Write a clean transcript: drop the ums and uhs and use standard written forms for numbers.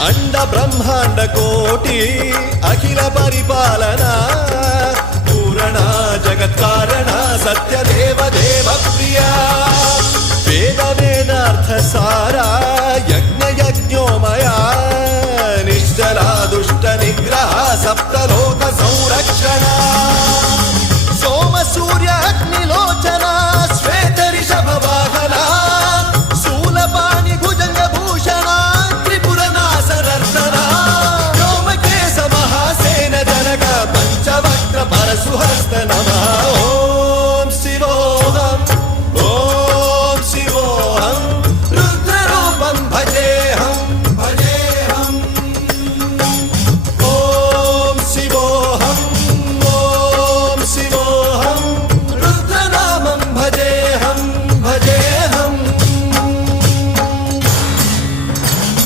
అండ బ్రహ్మాండ కోటి అఖిల పరిపాలన పూరణ జగత్కారణ సత్య దేవ దేవ ప్రియ వేద వేదార్థ సారా